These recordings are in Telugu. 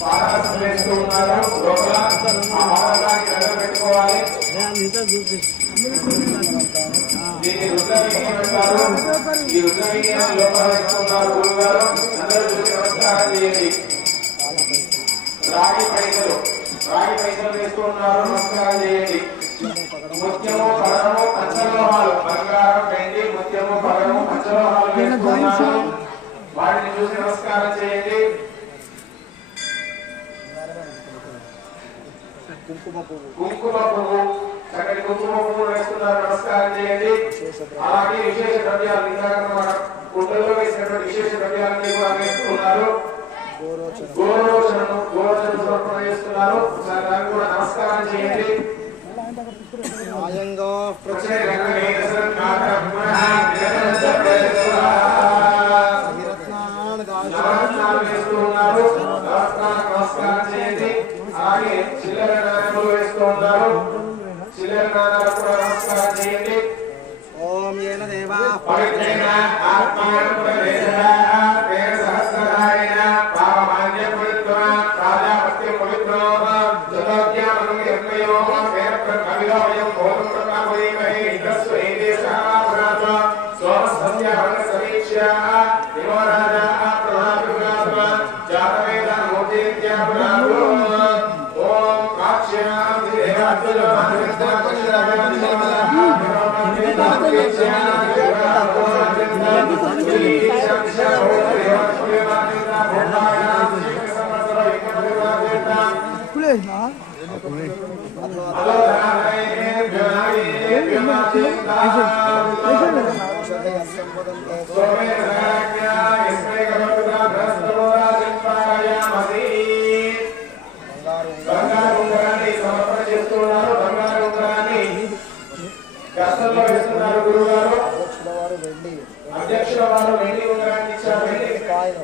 పాదరసం వేస్తూ ఉన్నారు. లోపల ఆ పాదరాన్ని దగ్గర పెట్టుకోవాలి. దీన్ని రుద్రవిజ్ఞానం అంటారు. ఈ రుద్రవిజ్ఞానం లోపల వేస్తున్నారు గురువు గారు. అందరూ చూసి నమస్కారం చేయండి. రాగి పైసలు వేస్తూ ఉన్నారు. నమస్కారం చేయండి. ముత్యము పగరము పంచలోహాలు, బంగారం వెండి ముత్యము పగరము పంచలోహాలు వేస్తూ ఉన్నారు. వాటిని చూసి నమస్కారం చేయండి. కుంకుమ పువ్వు చక్కటి కుంకుమ పువ్వు వేస్తున్నారు. నమస్కారం చేయండి. అలాగే విశేష ద్రవ్యాలు ఇందాక మన కుండలో వేసినటువంటి విశేష ద్రవ్యాలన్నీ కూడా వేస్తున్నారు. గోరోచనము సమర్పణ చేస్తున్నారు. దానికి కూడా నమస్కారం చేయండి. నమస్కారం చేయండి. అలాగే చిల్లర నాణాలు వేస్తూ ఉన్నారు. చిల్లర నాణాలు కూడా నమస్కారం చేయండి. ఓం ఏన దేవా పవిత్రేణ ఆత్మాన ప్రవేశః తేన సహస్రధారేణ పావమాన్య పవిత్రః రాజాపత్య పవిత్రః జగత్యామను యజ్ఞయోః తేన కవిలోయం భోగం ప్రకామయేమహే ఇంద్రస్వ ఏదేశః పురాత సోమస్య వర్ణ సమీక్ష్య దివో రాజా ప్రధానపురాత జాతవేద మోదేత్యా పురాతో ఓం కాక్ష్యాం దేవాత్మల సమర్పణ చేస్తున్నారు. బంగారు ఉంగరాన్ని గస్తల్లో వేస్తున్నారు గురువు గారు. అధ్యక్షుల వారు వెండి ఉంగరాన్ని ఇచ్చారు.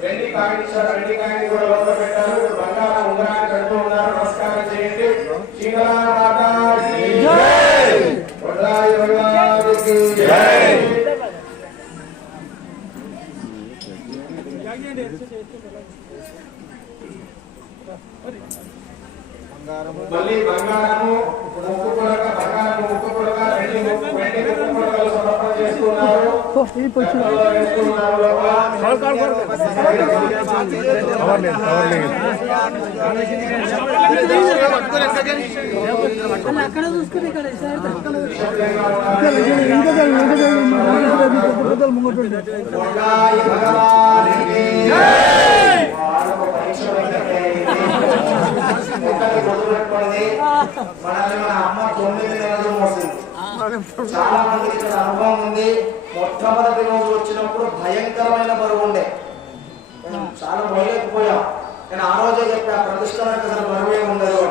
వెండి కాయని ఇచ్చారు. వెండి కాయని కూడా లోపల పెట్టారు. బంగారం ఉంగరాన్ని కడుతూ ఉన్నారు. నమస్కారం చేయండి. మళ్ళీ బంగారము ముక్కు పుడక, బంగారము ముక్కు పుడక, వెండి ముక్కు పుడకలు సమర్పణ చేస్తున్నారు. వేస్తున్నారు లోపల. అక్కడ చూసుకుని ఇక్కడ మనల్ని మన అమ్మ 9 నెలలు మోసింది. చాలా మందికి ఇక్కడ అనుభవం ఉంది. మొట్టమొదటి రోజు వచ్చినప్పుడు భయంకరమైన బరువు ఉండే, చాలా మొయ్యలేకపోయాం. నేను ఆ రోజే చెప్పా ప్రతిష్ఠానికి అసలు బరువు ఏమి ఉండదు.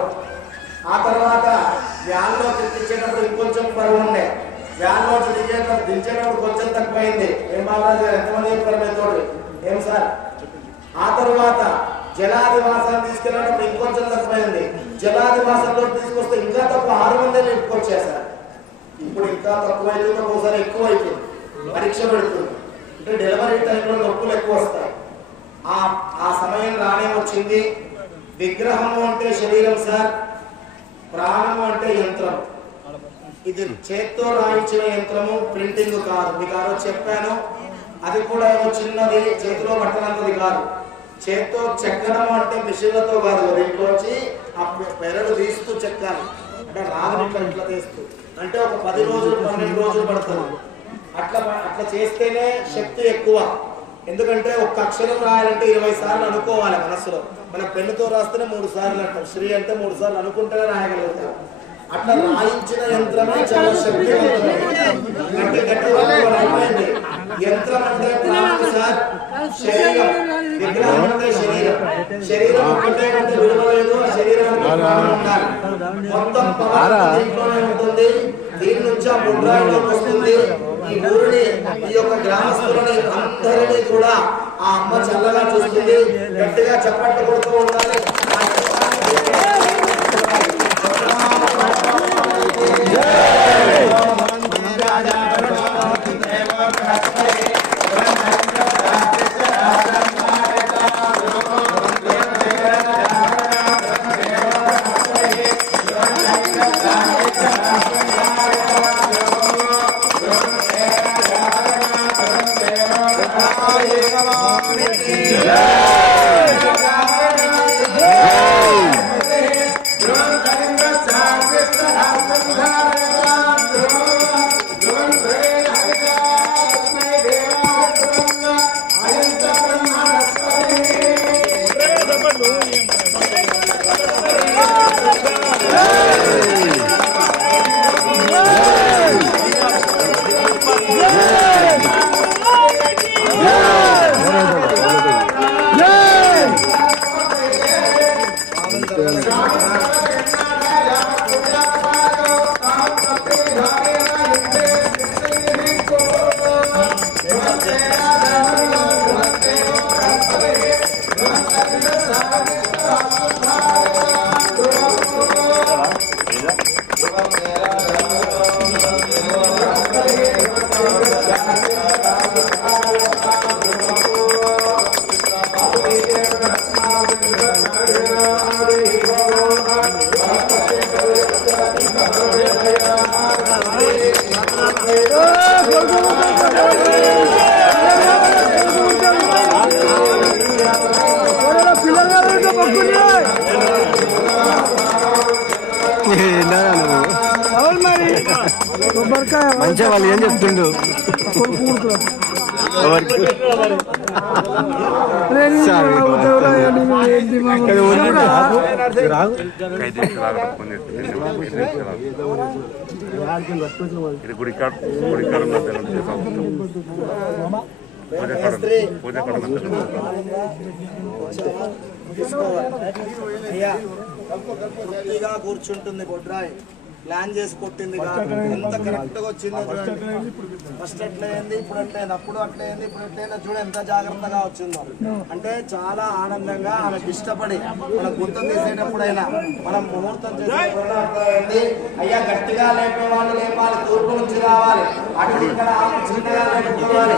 ఆ తర్వాత వ్యాన్లో తెచ్చేటప్పుడు ఇంకొంచెం బరువు ఉండే, వ్యాన్లో దించేటప్పుడు కొంచెం తక్కువైంది. ఏం బాబరాజు గారు ఎంతమంది చెప్పారు మీతోటి? ఏం సార్? ఆ తర్వాత జలాదివాసాన్ని తీసుకెళ్ళినప్పుడు ఇంకొంచెం తక్కువైంది. జలాదివాసంలో తీసుకొస్తే ఇంకా తక్కువ 6 మంది ఎక్కువచ్చేసారు. ఇప్పుడు ఇంకా తక్కువ అవుతుంది, ఒకసారి ఎక్కువ అవుతుంది. పరీక్ష పెడుతుంది అంటే డెలివరీ టైంలో నొప్పులు ఎక్కువ వస్తాయి. ఆ సమయం రానే వచ్చింది. విగ్రహము అంటే శరీరం సార్, ప్రాణము అంటే యంత్రం. ఇది చేత్తో రాయించిన యంత్రము, ప్రింటింగ్ కాదు. మీకు ఆ రోజు చెప్పాను. అది కూడా ఏమో చిన్నది, చేతిలో పట్టనంతది కాదు. చేత్తో చెక్కడం అంటే మిషన్లతో కాదు. దీంట్లోంచి ఆ పెరడు తీస్తూ చెక్కాలి. అంటే రాదు ఇట్లా తీస్తూ, అంటే ఒక 10 రోజులు 12 రోజులు పడుతుంది. అట్లా చేస్తేనే శక్తి ఎక్కువ. ఎందుకంటే ఒక్క అక్షరం రాయాలంటే 20 సార్లు అనుకోవాలి మనసులో. మన పెన్నుతో రాస్తేనే 3 సార్లు అంటాం. శ్రీ అంటే 3 సార్లు అనుకుంటేనే రాయగలుగుతాం. అట్లా రాయించిన యంత్రమే చాలా శక్తివంతమైనది. అంటే అయిపోయింది. యంత్రం అంటే ప్రాణం సార్, శరీరం. విగ్రహం అంటే శరీరం. శరీరం ఒకటే అంటే విలువ లేదు. శరీరానికి ప్రాణం ఉండాలి. మొత్తం పవర్ దీంట్లోనే ఉంటుంది. దీని నుంచి ఆ బుడ్రాయిలోకి వస్తుంది. ఈ ఊరిని, ఈ యొక్క గ్రామస్తులని అందరినీ కూడా ఆ అమ్మ చల్లగా చూస్తుంది. గట్టిగా చప్పట్లు కొడుతూ ఉండాలి. మంచిగా వాళ్ళు ఏం చెప్తుండు ఇది గుడికాడ పూర్తిగా కూర్చుంటుంది బొడ్రాయి ప్లాన్ చేసి కొట్టింది ఎంత కరెక్ట్ గా వచ్చిందో చూడండి. ఫస్ట్ ఎట్లయింది, ఇప్పుడు ఎట్లయింది, అప్పుడు అట్లయింది, ఇప్పుడు ఎట్లయిందో చూడు ఎంత జాగ్రత్తగా వచ్చిందో. అంటే చాలా ఆనందంగా ఆమెకు ఇష్టపడి మన గుర్తు తీసేటప్పుడైనా మనం ముహూర్తం చేసేటప్పుడు అయ్యా గట్టిగా లేపే వాళ్ళు లేపాలి, తూర్పు నుంచి రావాలి, అటు ఇక్కడ చిన్నగా లేపుకోవాలి.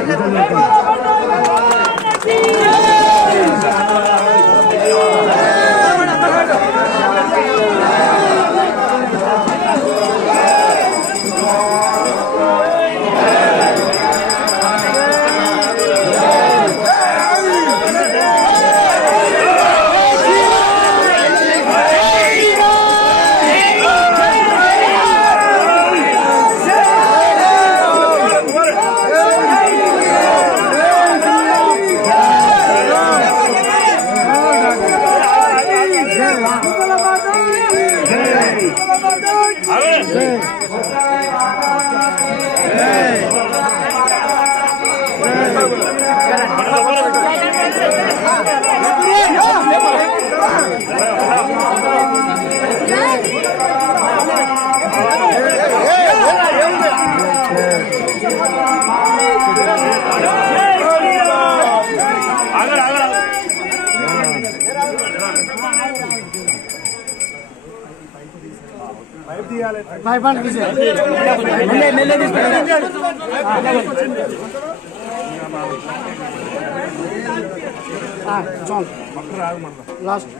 లాస్ట్